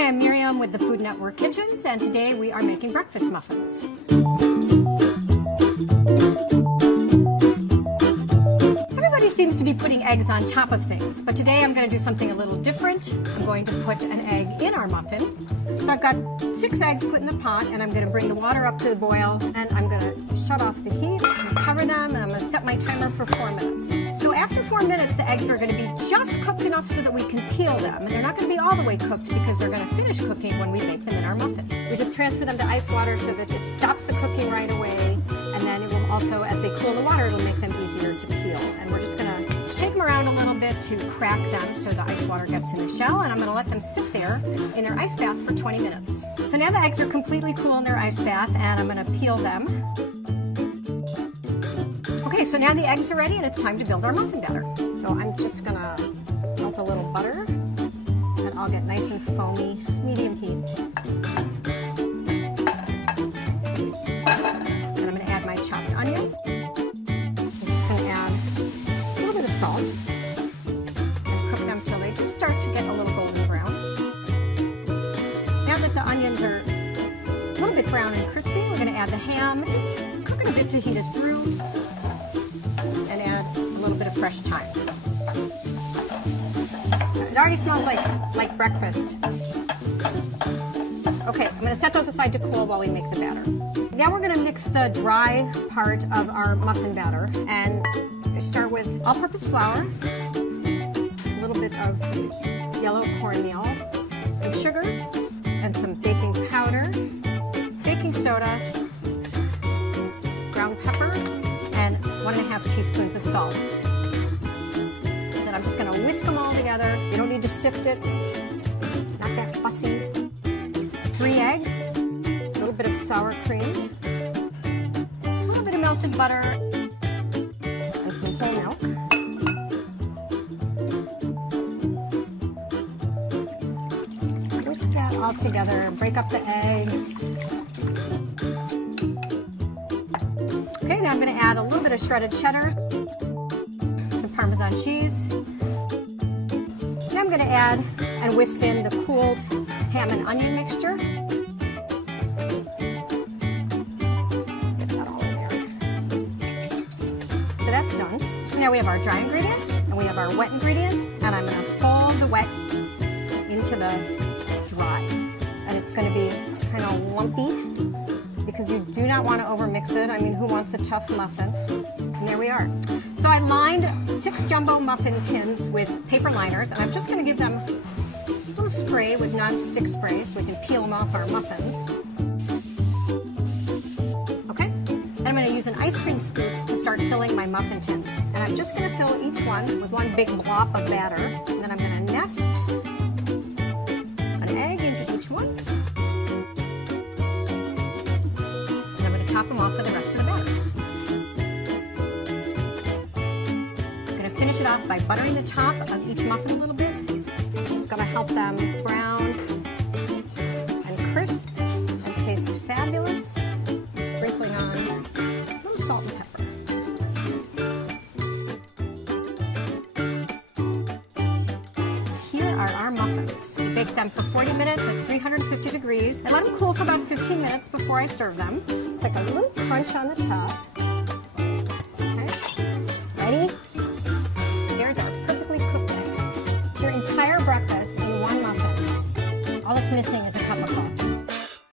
Hi, I'm Miriam with the Food Network Kitchens, and today we are making breakfast muffins. Everybody seems to be putting eggs on top of things, but today I'm going to do something a little different. I'm going to put an egg in our muffin. So I've got 6 eggs put in the pot, and I'm going to bring the water up to the boil, and I'm going to shut off the heat, and cover them, and I'm going to set my timer for 4 minutes. So after 4 minutes, the eggs are going to be just cooked enough so that we can peel them, and they're not going to be all the way cooked because they're going to finish cooking when we make them in our muffin. We just transfer them to ice water so that it stops the cooking right away, and then it will also, as they cool the water, it'll make them easier to peel. And we're just going to shake them around a little bit to crack them so the ice water gets in the shell, and I'm going to let them sit there in their ice bath for 20 minutes. So now the eggs are completely cool in their ice bath, and I'm going to peel them. Okay, so now the eggs are ready, and it's time to build our muffin batter. So I'm just going to melt a little butter, and I'll get nice and foamy, medium heat. And I'm going to add my chopped onion. I'm just going to add a little bit of salt and cook them till they just start to get a little golden brown. Now that the onions are a little bit brown and crispy, we're going to add the ham. Just cook it a bit to heat it through, and add a little bit of fresh thyme. It already smells like breakfast. Okay, I'm going to set those aside to cool while we make the batter. Now we're going to mix the dry part of our muffin batter, and start with all-purpose flour, a little bit of yellow cornmeal, some sugar, and some baking powder, baking soda, ground pepper, and 1½ teaspoons of salt. Then I'm just going to whisk them all together. You don't need to sift it, not that fussy. 3 eggs, a little bit of sour cream, a little bit of melted butter, and some whole milk. Whisk that all together, break up the eggs. Okay, now I'm going to add a little bit of shredded cheddar, some Parmesan cheese. Now I'm going to add and whisk in the cooled ham and onion mixture. Get that all in there. So that's done. So now we have our dry ingredients and we have our wet ingredients, and I'm going to fold the wet into the dry. And it's going to be kind of lumpy because you do not want to overmix it. I mean, who wants a tough muffin? And there we are. So I lined 6 jumbo muffin tins with paper liners, and I'm just going to give them a little spray with non-stick spray so we can peel them off our muffins. Okay, and I'm going to use an ice cream scoop to start filling my muffin tins. And I'm just going to fill each one with one big blob of batter, and then I'm going to nest an egg into each one. And I'm going to top them off with the rest of the batter. Finish it off by buttering the top of each muffin a little bit. It's going to help them brown and crisp and taste fabulous. Sprinkling on a little salt and pepper. Here are our muffins. We bake them for 40 minutes at 350 degrees and let them cool for about 15 minutes before I serve them. Just like a little crunch on the top. Okay, ready? There's our perfectly cooked egg. It's your entire breakfast in one muffin. All it's missing is a cup of coffee.